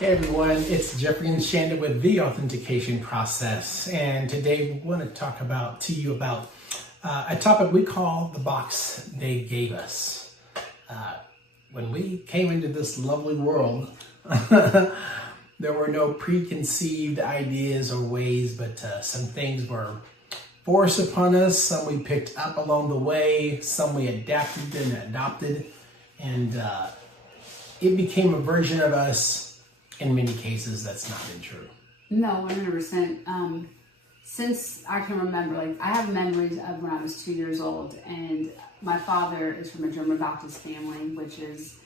Hey everyone, it's Jeffrey and Shanda with The Authentication Process, and today we want to talk to you about a topic we call the box they gave us. When we came into this lovely world, there were no preconceived ideas or ways, but some things were forced upon us, some we picked up along the way, some we adapted and adopted, and it became a version of us. In many cases, that's not been true. No, 100%. Since I can remember, I have memories of when I was 2 years old, and my father is from a German Baptist family, which is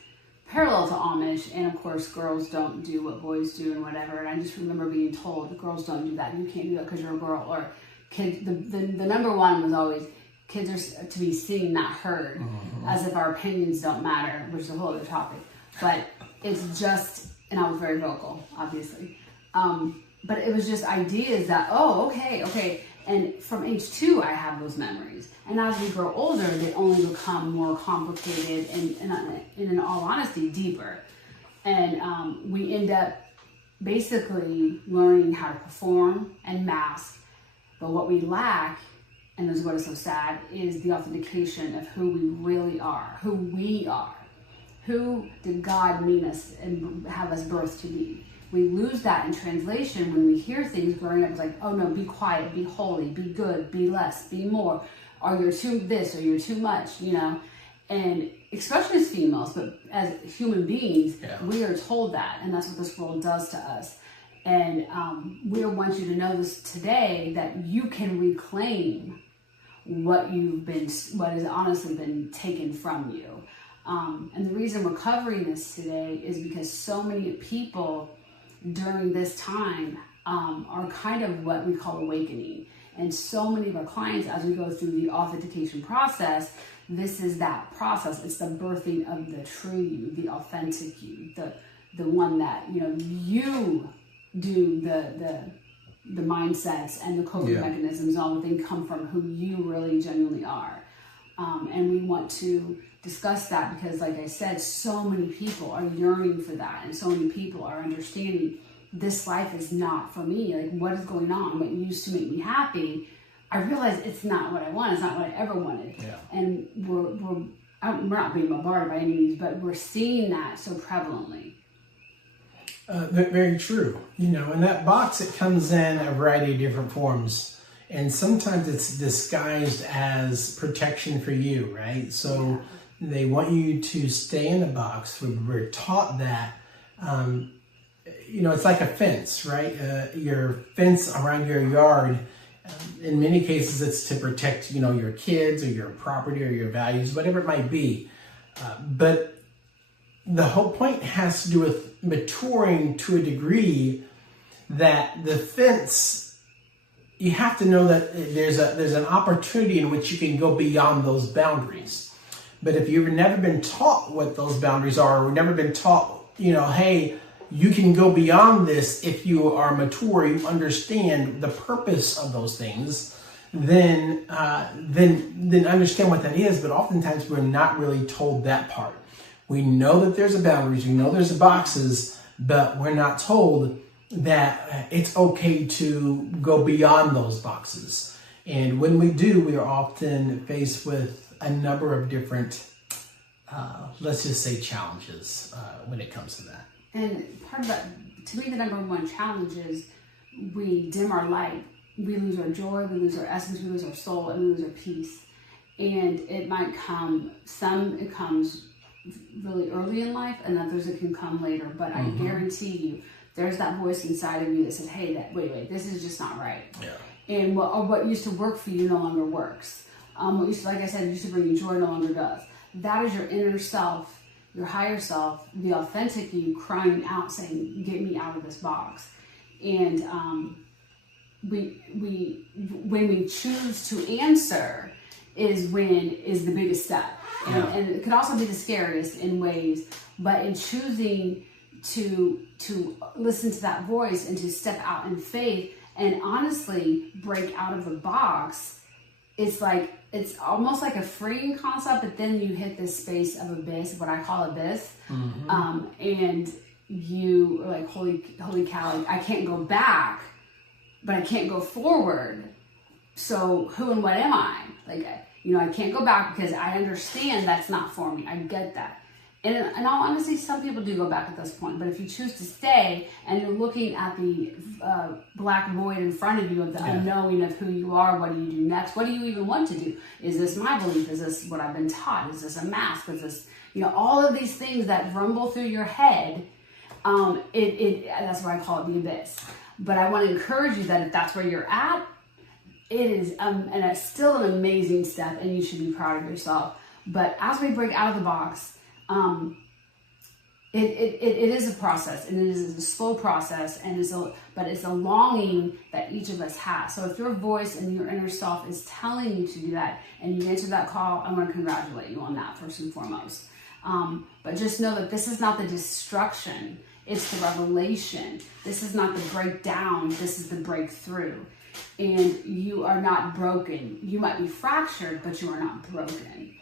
parallel to Amish, and of course, girls don't do what boys do and whatever. And I just remember being told, girls don't do that. You can't do that because you're a girl. Or kids. The number one was always kids are to be seen, not heard, as if our opinions don't matter, which is a whole other topic. But it's just. And I was very vocal, obviously. But it was just ideas that, okay. And from age 2, I have those memories. And as we grow older, they only become more complicated and in all honesty, deeper. And we end up basically learning how to perform and mask. But what we lack, and this is what is so sad, is the authentication of who we really are, who we are. Who did God mean us and have us birthed to be? We lose that in translation when we hear things growing up. It's like, oh no, be quiet, be holy, be good, be less, be more. Or you're too this, or you're too much, And especially as females, but as human beings, we are told that. And that's what this world does to us. And we want you to know this today, that you can reclaim what has honestly been taken from you. And the reason we're covering this today is because so many people during this time are kind of what we call awakening. And so many of our clients, as we go through the authentication process, this is that process. It's the birthing of the true you, the authentic you, the one that, you do the mindsets and the coping mechanisms and all the things come from who you really genuinely are. And we want to discuss that because, like I said, so many people are yearning for that, and so many people are understanding this life is not for me. Like, what is going on? What used to make me happy, I realize it's not what I want. It's not what I ever wanted. Yeah. And we're not being bombarded by any means, but we're seeing that so prevalently. Very true. In that box, it comes in a variety of different forms. And sometimes it's disguised as protection for you, right? So they want you to stay in the box. We're taught that, it's like a fence, right? Your fence around your yard, in many cases, it's to protect, your kids or your property or your values, whatever it might be. But the whole point has to do with maturing to a degree that the fence, you have to know that there's an opportunity in which you can go beyond those boundaries. But if you've never been taught what those boundaries are, or never been taught, hey, you can go beyond this if you are mature, you understand the purpose of those things, then understand what that is. But oftentimes we're not really told that part. We know that there's a boundaries, we know there's boxes, but we're not told that it's okay to go beyond those boxes. And when we do, we are often faced with a number of different, let's just say, challenges when it comes to that. And part of that, to me, the number one challenge is we dim our light. We lose our joy, we lose our essence, we lose our soul, and we lose our peace. And it might come, it comes really early in life, and others it can come later. But I guarantee you, there's that voice inside of you that says, hey, wait, this is just not right. Yeah. And what used to work for you no longer works. What used to, like I said, used to bring you joy no longer does. That is your inner self, your higher self, the authentic you crying out, saying, get me out of this box. And when we choose to answer is the biggest step. And it could also be the scariest in ways, but in choosing to listen to that voice and to step out in faith and honestly break out of the box, it's almost like a freeing concept, but then you hit this space of abyss, what I call abyss. And you are like, holy cow, like, I can't go back, but I can't go forward. So who and what am I? Like, I can't go back because I understand that's not for me. I get that. And in all honesty, some people do go back at this point. But if you choose to stay and you're looking at the black void in front of you of the unknowing of who you are, what do you do next? What do you even want to do? Is this my belief? Is this what I've been taught? Is this a mask? Is this, all of these things that rumble through your head, that's why I call it the abyss. But I want to encourage you that if that's where you're at, it is, and it's still an amazing step, and you should be proud of yourself. But as we break out of the box, it is a process, and it is a slow process, but it's a longing that each of us has. So if your voice and your inner self is telling you to do that, and you answer that call, I want to congratulate you on that first and foremost. But just know that this is not the destruction; it's the revelation. This is not the breakdown; this is the breakthrough. And you are not broken. You might be fractured, but you are not broken.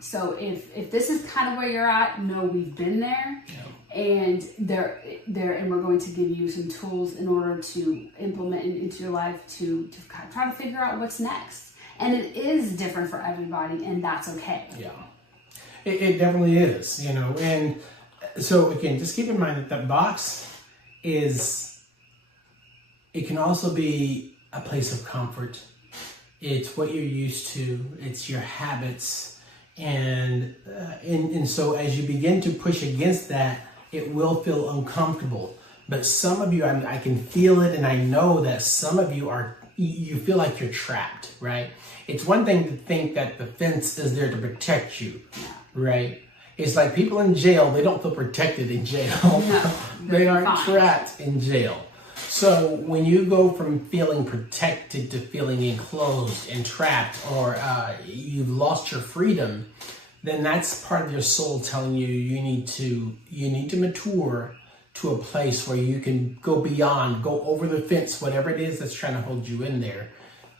So if this is kind of where you're at, know we've been there, and and we're going to give you some tools in order to implement into your life to try to figure out what's next. And it is different for everybody, and that's okay. Yeah, it definitely is, and so again, just keep in mind that box it can also be a place of comfort. It's what you're used to. It's your habits. And so as you begin to push against that, it will feel uncomfortable. But some of you, I can feel it, and I know that some of you you feel like you're trapped, right? It's one thing to think that the fence is there to protect you, right? It's like people in jail, they don't feel protected in jail. No, they aren't trapped in jail. So when you go from feeling protected to feeling enclosed and trapped, or you've lost your freedom, then that's part of your soul telling you you need to mature to a place where you can go beyond, go over the fence, whatever it is that's trying to hold you in there,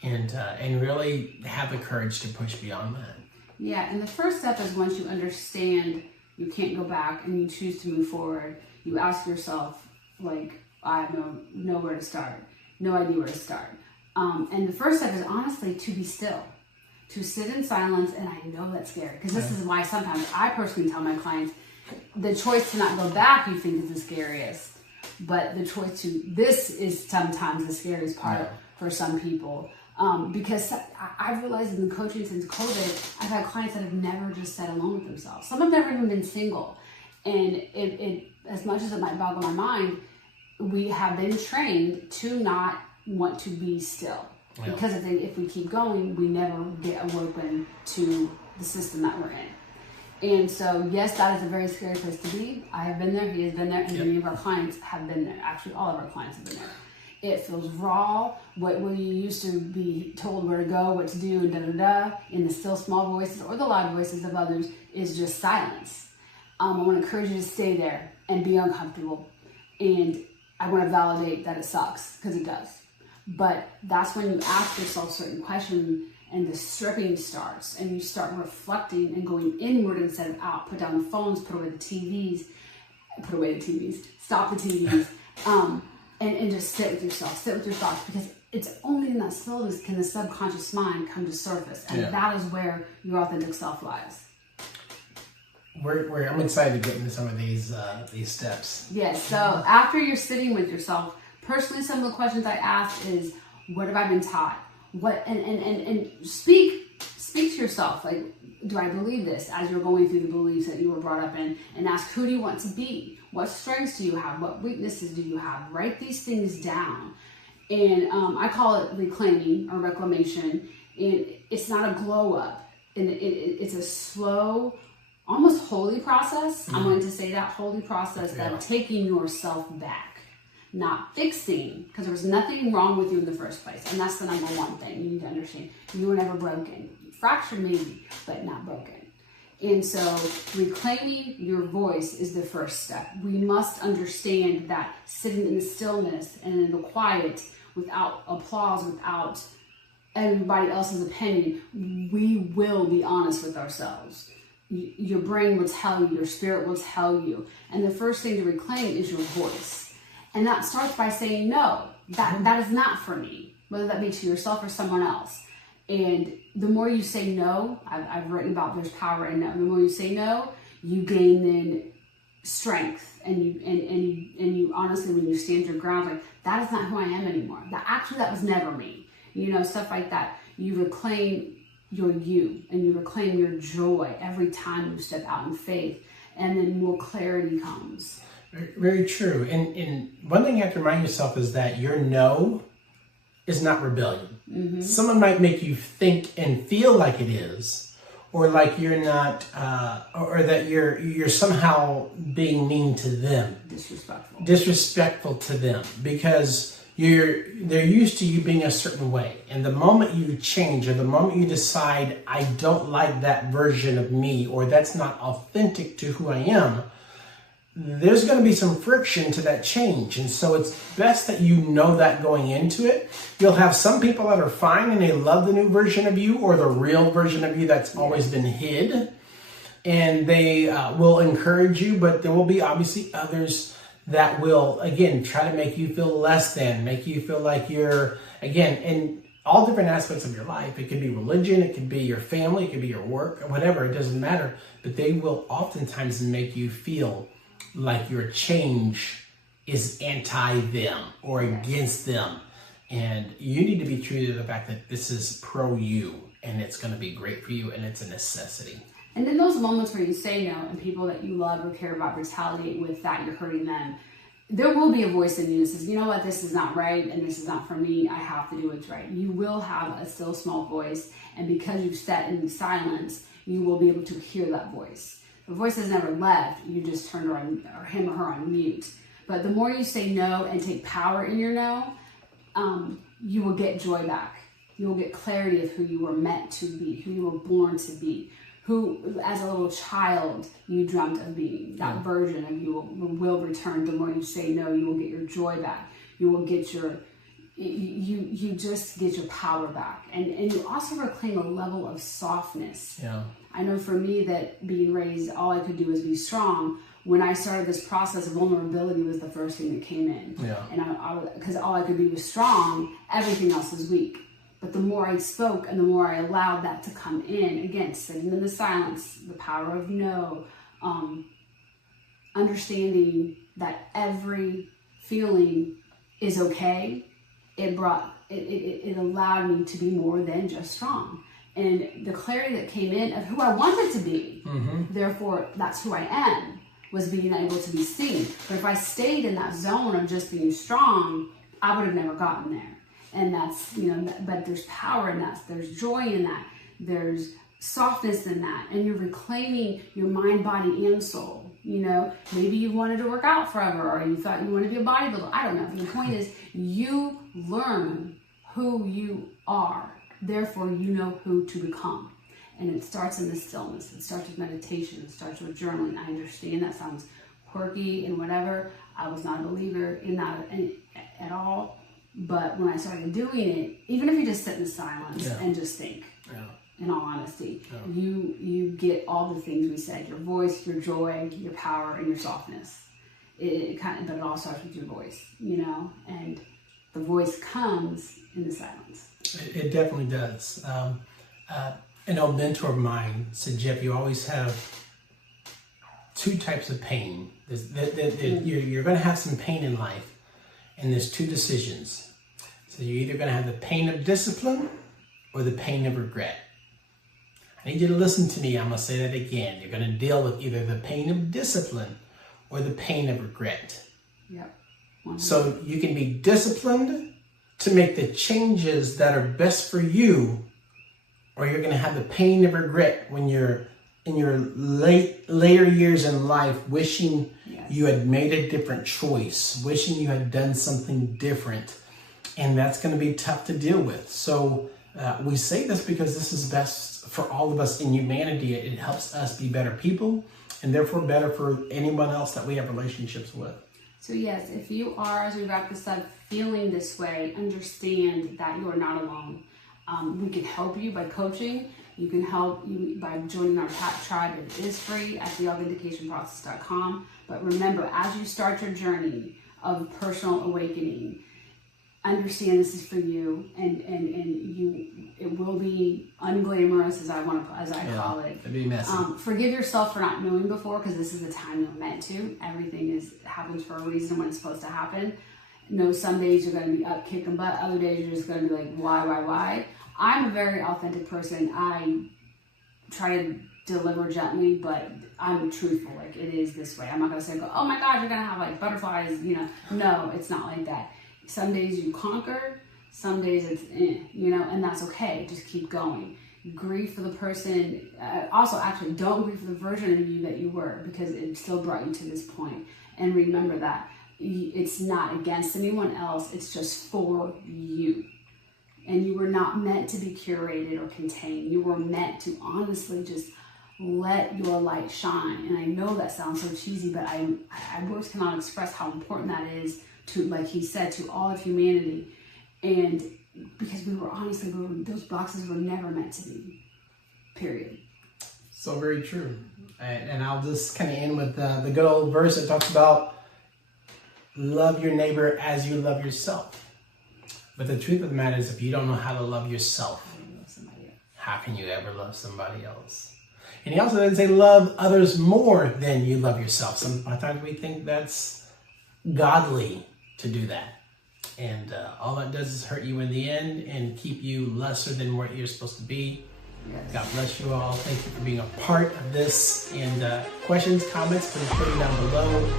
and really have the courage to push beyond that. Yeah, and the first step is once you understand you can't go back and you choose to move forward, you ask yourself, like, I have nowhere to start, no idea where to start. And the first step is honestly to be still, to sit in silence. And I know that's scary because this is why sometimes I personally tell my clients the choice to not go back you think is the scariest, but the choice this is sometimes the scariest part for some people. Because I've realized in the coaching since COVID, I've had clients that have never just sat alone with themselves. Some have never even been single. And it as much as it might boggle my mind, we have been trained to not want to be still. Yeah. Because if we keep going, we never get awoken to the system that we're in. And so, yes, that is a very scary place to be. I have been there, he has been there, and many of our clients have been there. Actually, all of our clients have been there. It feels raw. What you used to be told where to go, what to do, and da-da-da, in the still small voices or the loud voices of others is just silence. I want to encourage you to stay there and be uncomfortable. And I want to validate that it sucks, because it does. But that's when you ask yourself certain questions and the stripping starts, and you start reflecting and going inward instead of out. Put down the phones, put away the TVs, stop the TVs, and just sit with yourself, sit with your thoughts, because it's only in that stillness can the subconscious mind come to surface, and that is where your authentic self lies. I'm excited to get into some of these steps. Yes. So after you're sitting with yourself, personally, some of the questions I ask is, what have I been taught? What and speak to yourself. Like, do I believe this? As you're going through the beliefs that you were brought up in, and ask, who do you want to be? What strengths do you have? What weaknesses do you have? Write these things down. And I call it reclaiming or reclamation. And it's not a glow up, and it's a slow, almost holy process. I'm going to say that holy process that taking yourself back, not fixing, because there was nothing wrong with you in the first place. And that's the number one thing you need to understand. You were never broken. Fractured maybe, but not broken. And so reclaiming your voice is the first step. We must understand that sitting in the stillness and in the quiet, without applause, without everybody else's opinion, we will be honest with ourselves. your brain will tell you, your spirit will tell you. And the first thing to reclaim is your voice. And that starts by saying, no, that is not for me, whether that be to yourself or someone else. And the more you say no, I've written about there's power in no. The more you say no, you gain then strength. And you honestly, when you stand your ground, like, that is not who I am anymore. That was never me. Stuff like that. You reclaim your you, and you reclaim your joy every time you step out in faith, and then more clarity comes. Very true. And one thing you have to remind yourself is that your no is not rebellion. Mm-hmm. Someone might make you think and feel like it is, or like you're not, or that you're somehow being mean to them. Disrespectful to them, because they're used to you being a certain way. And the moment you change, or the moment you decide, I don't like that version of me, or that's not authentic to who I am, there's going to be some friction to that change. And so it's best that you know that going into it. You'll have some people that are fine and they love the new version of you, or the real version of you that's always been hid, and they will encourage you. But there will be obviously others that will, again, try to make you feel less than, make you feel like you're, again, in all different aspects of your life. It could be religion, it could be your family, it could be your work, whatever, it doesn't matter. But they will oftentimes make you feel like your change is anti-them or against them. And you need to be true to the fact that this is pro-you, and it's going to be great for you, and it's a necessity. And in those moments where you say no, and people that you love or care about retaliate with that, you're hurting them, there will be a voice in you that says, you know what, this is not right, and this is not for me, I have to do what's right. You will have a still small voice, and because you've sat in silence, you will be able to hear that voice. The voice has never left, you just turned her on, or him or her on mute. But the more you say no and take power in your no, you will get joy back. You will get clarity of who you were meant to be, who you were born to be, who, as a little child, you dreamt of being. That version of you will return. The more you say no, you will get your joy back. You will get you just get your power back. And you also reclaim a level of softness. Yeah. I know for me that being raised, all I could do was be strong. When I started this process, vulnerability was the first thing that came in. Yeah. And because all I could be was strong, everything else was weak. But the more I spoke and the more I allowed that to come in, again, sitting in the silence, the power of no, understanding that every feeling is okay, it allowed me to be more than just strong. And the clarity that came in of who I wanted to be, therefore that's who I am, was being able to be seen. But if I stayed in that zone of just being strong, I would have never gotten there. And that's, but there's power in that. There's joy in that. There's softness in that. And you're reclaiming your mind, body, and soul. Maybe you wanted to work out forever, or you thought you wanted to be a bodybuilder. I don't know. But the point is, you learn who you are. Therefore, you know who to become. And it starts in the stillness. It starts with meditation. It starts with journaling. I understand that sounds quirky and whatever. I was not a believer in that at all. But when I started doing it, even if you just sit in silence and just think, in all honesty, you get all the things we said: your voice, your joy, your power, and your softness. But it all starts with your voice, and the voice comes in the silence. It definitely does. An old mentor of mine said, Jeff, you always have two types of pain. You're going to have some pain in life. And there's two decisions. So you're either going to have the pain of discipline or the pain of regret. I need you to listen to me. I'm going to say that again. You're going to deal with either the pain of discipline or the pain of regret. Yep. So you can be disciplined to make the changes that are best for you, or you're going to have the pain of regret when you're in your later years in life, wishing you had made a different choice, wishing you had done something different. And that's going to be tough to deal with. So we say this because this is best for all of us in humanity. It helps us be better people, and therefore better for anyone else that we have relationships with. So yes, if you are, as we wrap this up, feeling this way, understand that you are not alone. We can help you by coaching. You can help you by joining our TAP tribe. It is free at theauthenticationprocess.com. But remember, as you start your journey of personal awakening, understand this is for you, and it will be unglamorous, as I call it. It'd be messy. Forgive yourself for not knowing before, because this is the time you're meant to. Everything happens for a reason when it's supposed to happen. No, some days you're going to be up kicking butt, other days you're just going to be like, why? I'm a very authentic person. I try to deliver gently, but I'm truthful. Like, it is this way. I'm not going to say, oh my God, you're going to have like butterflies, No, it's not like that. Some days you conquer, some days it's, and that's okay. Just keep going. Grieve for the person. Also, actually, don't grieve for the version of you that you were, because it still brought you to this point. And remember that it's not against anyone else. It's just for you. And you were not meant to be curated or contained. You were meant to honestly just let your light shine. And I know that sounds so cheesy, but I words cannot express how important that is to, like he said, to all of humanity. And because those boxes were never meant to be, period. So very true. And I'll just kind of end with the good old verse that talks about love your neighbor as you love yourself. But the truth of the matter is, if you don't know how to love yourself, how can you ever love somebody else? And he also doesn't say love others more than you love yourself. Sometimes we think that's godly to do that. And all that does is hurt you in the end and keep you lesser than what you're supposed to be. Yes. God bless you all. Thank you for being a part of this. And questions, comments, please put them down below.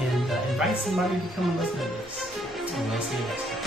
And invite somebody to come and listen to this. And we'll see you next time.